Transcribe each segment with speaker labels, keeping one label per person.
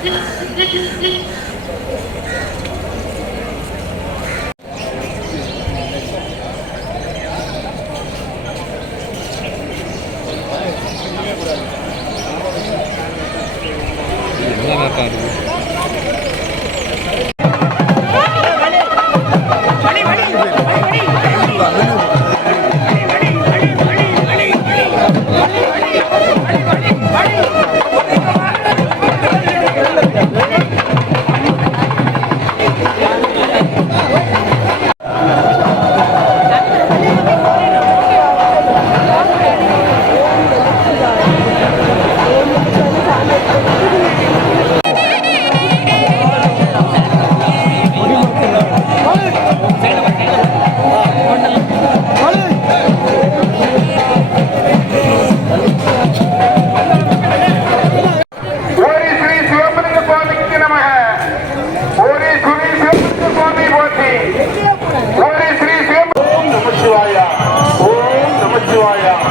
Speaker 1: என்ன நாட்டம் இருக்குது Yeah.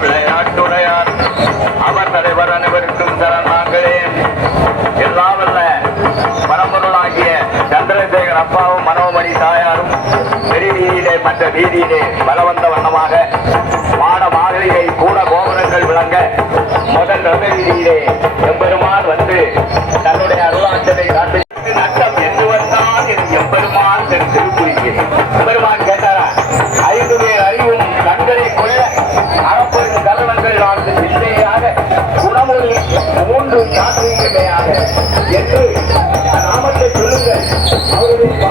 Speaker 1: விளையாட்டுடையார் அவர் தலைவர் அனைவருக்கும் தரம் நாங்களே எல்லாம் வல்ல பரம்பொருளாகிய தாயாரும் பெருவீதியிலே மற்ற வீதியிலே பலவந்த வண்ணமாக மாட மாளிகை கூட கோபுரங்கள் விளங்க முதல் ரத வீதியிலே என்று நாமத்தை சொல்லுங்கள். அவர்களின்